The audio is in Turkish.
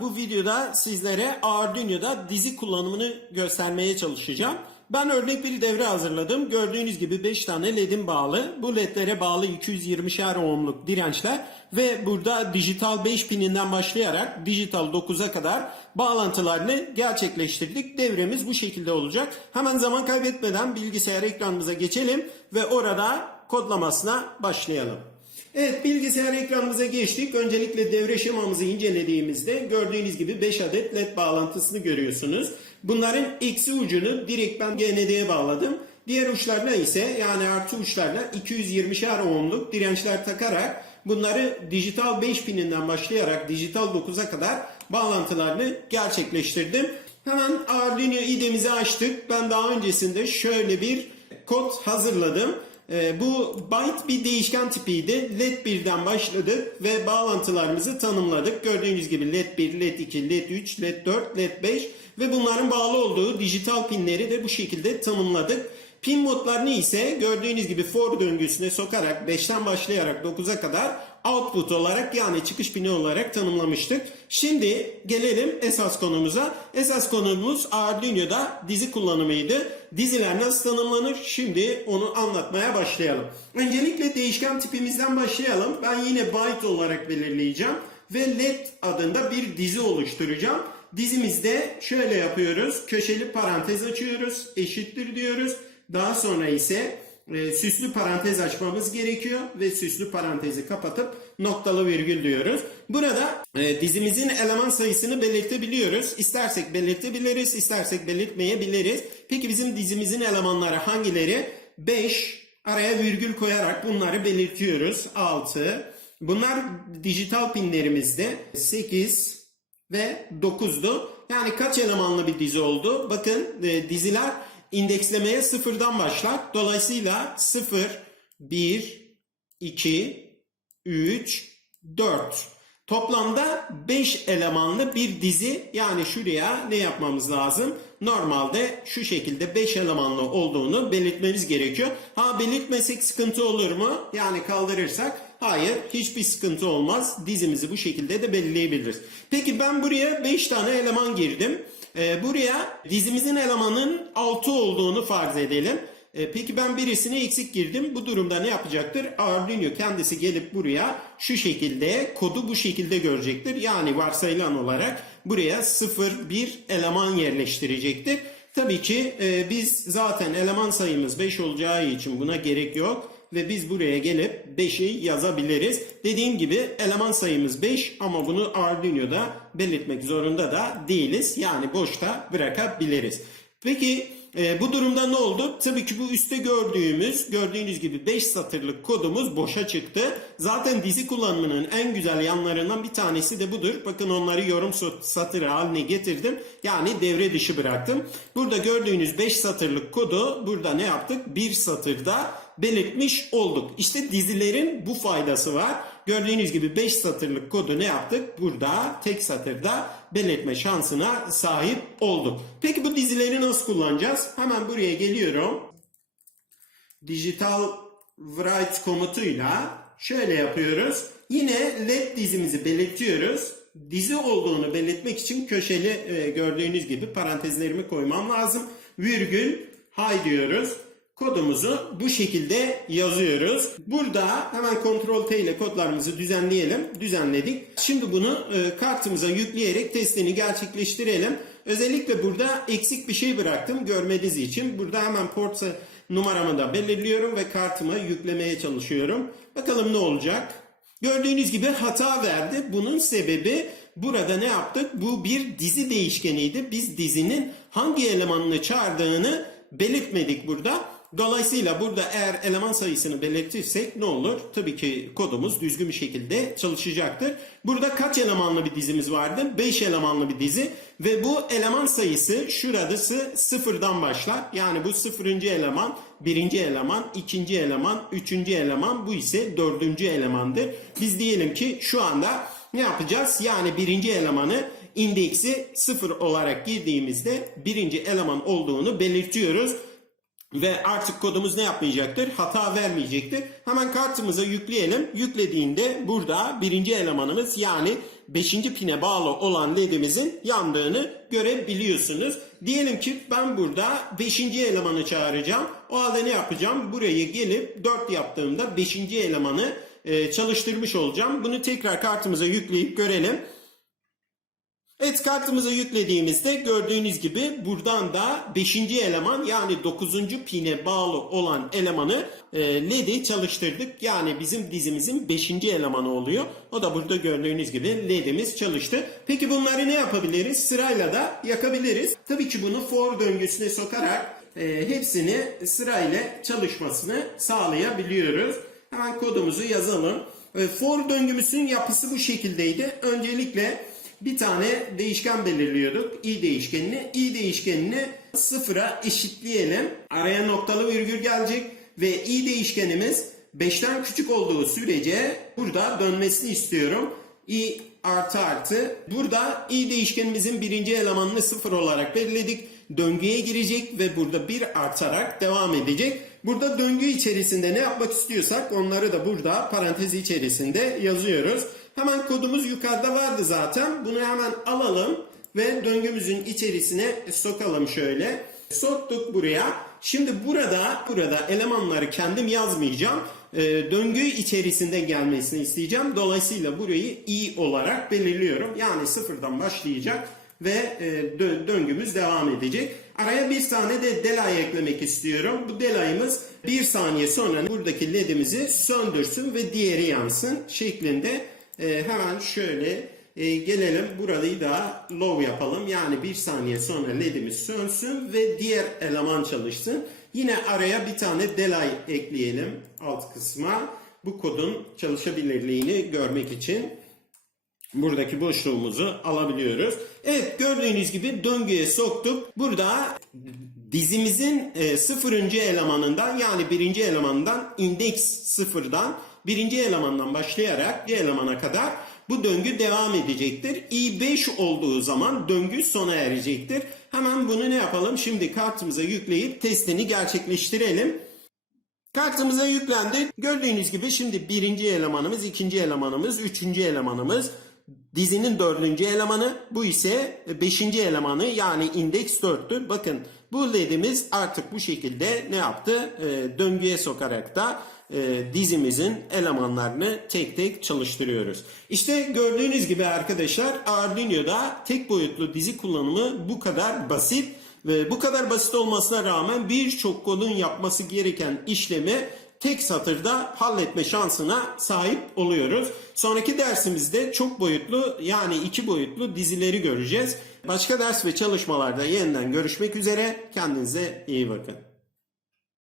Bu videoda sizlere Arduino'da dizi kullanımını göstermeye çalışacağım. Ben örnek bir devre hazırladım. Gördüğünüz gibi 5 tane led'im bağlı. Bu ledlere bağlı 220'şer ohmluk dirençler ve burada dijital 5 pininden başlayarak dijital 9'a kadar bağlantılarını gerçekleştirdik. Devremiz bu şekilde olacak. Hemen zaman kaybetmeden bilgisayar ekranımıza geçelim ve orada kodlamasına başlayalım. Evet bilgisayar ekranımıza geçtik. Öncelikle devre şemamızı incelediğimizde gördüğünüz gibi 5 adet led bağlantısını görüyorsunuz. Bunların eksi ucunu direkt ben GND'ye bağladım. Diğer uçlarına ise yani artı uçlarına 220'şer ohmluk dirençler takarak bunları dijital 5 pininden başlayarak dijital 9'a kadar bağlantılarını gerçekleştirdim. Hemen Arduino IDE'mizi açtık. Ben daha öncesinde şöyle bir kod hazırladım. Ee, bu byte bir değişken tipiydi. LED 1'den başladık ve bağlantılarımızı tanımladık. Gördüğünüz gibi LED 1, LED 2, LED 3, LED 4, LED 5 ve bunların bağlı olduğu dijital pinleri de bu şekilde tanımladık. Pin modlarını ise gördüğünüz gibi for döngüsüne sokarak 5'ten başlayarak 9'a kadar output olarak yani çıkış pini olarak tanımlamıştık. Şimdi gelelim esas konumuza. Esas konumuz Arduino'da dizi kullanımıydı. Diziler nasıl tanımlanır? Şimdi onu anlatmaya başlayalım. Öncelikle değişken tipimizden başlayalım. Ben yine byte olarak belirleyeceğim ve led adında bir dizi oluşturacağım. Dizimizde şöyle yapıyoruz. Köşeli parantez açıyoruz. Eşittir diyoruz. Daha sonra ise e, süslü parantez açmamız gerekiyor ve süslü parantezi kapatıp noktalı virgül diyoruz. Burada e, dizimizin eleman sayısını belirtebiliyoruz. İstersek belirtebiliriz, istersek belirtmeyebiliriz. Peki bizim dizimizin elemanları hangileri? 5 araya virgül koyarak bunları belirtiyoruz. 6 Bunlar dijital pinlerimizde 8 ve 9'du. Yani kaç elemanlı bir dizi oldu? Bakın e, diziler indekslemeye sıfırdan başlar. Dolayısıyla 0, 1, 2, 3, 4. Toplamda 5 elemanlı bir dizi yani şuraya ne yapmamız lazım? Normalde şu şekilde 5 elemanlı olduğunu belirtmemiz gerekiyor. Ha belirtmesek sıkıntı olur mu? Yani kaldırırsak Hayır, hiçbir sıkıntı olmaz. Dizimizi bu şekilde de belirleyebiliriz. Peki ben buraya 5 tane eleman girdim. Ee, buraya dizimizin elemanın 6 olduğunu farz edelim. Ee, peki ben birisine eksik girdim. Bu durumda ne yapacaktır? Arduino kendisi gelip buraya şu şekilde kodu bu şekilde görecektir. Yani varsayılan olarak buraya 0, 1 eleman yerleştirecektir. Tabii ki e, biz zaten eleman sayımız 5 olacağı için buna gerek yok ve biz buraya gelip 5'i yazabiliriz. Dediğim gibi eleman sayımız 5 ama bunu Arduino'da belirtmek zorunda da değiliz. Yani boşta bırakabiliriz. Peki e, bu durumda ne oldu? Tabii ki bu üstte gördüğümüz, gördüğünüz gibi 5 satırlık kodumuz boşa çıktı. Zaten dizi kullanımının en güzel yanlarından bir tanesi de budur. Bakın onları yorum satırı haline getirdim. Yani devre dışı bıraktım. Burada gördüğünüz 5 satırlık kodu burada ne yaptık? Bir satırda belirtmiş olduk. İşte dizilerin bu faydası var. Gördüğünüz gibi 5 satırlık kodu ne yaptık? Burada tek satırda belirtme şansına sahip olduk. Peki bu dizileri nasıl kullanacağız? Hemen buraya geliyorum. Digital write komutuyla şöyle yapıyoruz. Yine led dizimizi belirtiyoruz. Dizi olduğunu belirtmek için köşeli e, gördüğünüz gibi parantezlerimi koymam lazım. Virgül hay diyoruz. Kodumuzu bu şekilde yazıyoruz. Burada hemen Ctrl T ile kodlarımızı düzenleyelim. Düzenledik. Şimdi bunu e, kartımıza yükleyerek testini gerçekleştirelim. Özellikle burada eksik bir şey bıraktım görmeniz için. Burada hemen port numaramı da belirliyorum ve kartıma yüklemeye çalışıyorum. Bakalım ne olacak? Gördüğünüz gibi hata verdi. Bunun sebebi burada ne yaptık? Bu bir dizi değişkeniydi. Biz dizinin hangi elemanını çağırdığını belirtmedik burada. Dolayısıyla burada eğer eleman sayısını belirtirsek ne olur? Tabii ki kodumuz düzgün bir şekilde çalışacaktır. Burada kaç elemanlı bir dizimiz vardı? 5 elemanlı bir dizi ve bu eleman sayısı şurası sıfırdan başlar. Yani bu sıfırıncı eleman, birinci eleman, ikinci eleman, üçüncü eleman bu ise dördüncü elemandır. Biz diyelim ki şu anda ne yapacağız? Yani birinci elemanı indeksi sıfır olarak girdiğimizde birinci eleman olduğunu belirtiyoruz. Ve artık kodumuz ne yapmayacaktır? Hata vermeyecektir. Hemen kartımıza yükleyelim. Yüklediğinde burada birinci elemanımız yani 5. pine bağlı olan ledimizin yandığını görebiliyorsunuz. Diyelim ki ben burada 5. elemanı çağıracağım. O halde ne yapacağım? Buraya gelip 4 yaptığımda 5. elemanı e, çalıştırmış olacağım. Bunu tekrar kartımıza yükleyip görelim. Evet kartımıza yüklediğimizde gördüğünüz gibi buradan da 5. eleman yani 9. pine bağlı olan elemanı e, LED'i çalıştırdık. Yani bizim dizimizin 5. elemanı oluyor. O da burada gördüğünüz gibi LED'imiz çalıştı. Peki bunları ne yapabiliriz? Sırayla da yakabiliriz. Tabii ki bunu for döngüsüne sokarak e, hepsini sırayla çalışmasını sağlayabiliyoruz. Hemen kodumuzu yazalım. E, for döngümüzün yapısı bu şekildeydi. Öncelikle bir tane değişken belirliyorduk. i değişkenini. i değişkenini sıfıra eşitleyelim. Araya noktalı virgül gelecek ve i değişkenimiz 5'ten küçük olduğu sürece burada dönmesini istiyorum. i artı artı. Burada i değişkenimizin birinci elemanını sıfır olarak belirledik. Döngüye girecek ve burada bir artarak devam edecek. Burada döngü içerisinde ne yapmak istiyorsak onları da burada parantez içerisinde yazıyoruz. Hemen kodumuz yukarıda vardı zaten. Bunu hemen alalım ve döngümüzün içerisine sokalım şöyle. Soktuk buraya. Şimdi burada burada elemanları kendim yazmayacağım. Ee, döngü içerisinde gelmesini isteyeceğim. Dolayısıyla burayı i olarak belirliyorum. Yani sıfırdan başlayacak ve e, dö- döngümüz devam edecek. Araya bir tane de delay eklemek istiyorum. Bu delayımız bir saniye sonra buradaki ledimizi söndürsün ve diğeri yansın şeklinde e, hemen şöyle e, gelelim burayı da low yapalım. Yani bir saniye sonra ledimiz sönsün ve diğer eleman çalışsın. Yine araya bir tane delay ekleyelim alt kısma. Bu kodun çalışabilirliğini görmek için buradaki boşluğumuzu alabiliyoruz. Evet gördüğünüz gibi döngüye soktuk. Burada dizimizin e, sıfırıncı elemanından yani birinci elemandan indeks sıfırdan birinci elemandan başlayarak bir elemana kadar bu döngü devam edecektir. i5 olduğu zaman döngü sona erecektir. Hemen bunu ne yapalım? Şimdi kartımıza yükleyip testini gerçekleştirelim. Kartımıza yüklendi. Gördüğünüz gibi şimdi birinci elemanımız, ikinci elemanımız, üçüncü elemanımız, dizinin dördüncü elemanı, bu ise beşinci elemanı yani indeks 4'tür. Bakın bu ledimiz artık bu şekilde ne yaptı? Ee, döngüye sokarak da e, dizimizin elemanlarını tek tek çalıştırıyoruz. İşte gördüğünüz gibi arkadaşlar Arduino'da tek boyutlu dizi kullanımı bu kadar basit. Ve bu kadar basit olmasına rağmen birçok kodun yapması gereken işlemi tek satırda halletme şansına sahip oluyoruz. Sonraki dersimizde çok boyutlu yani iki boyutlu dizileri göreceğiz. Başka ders ve çalışmalarda yeniden görüşmek üzere. Kendinize iyi bakın.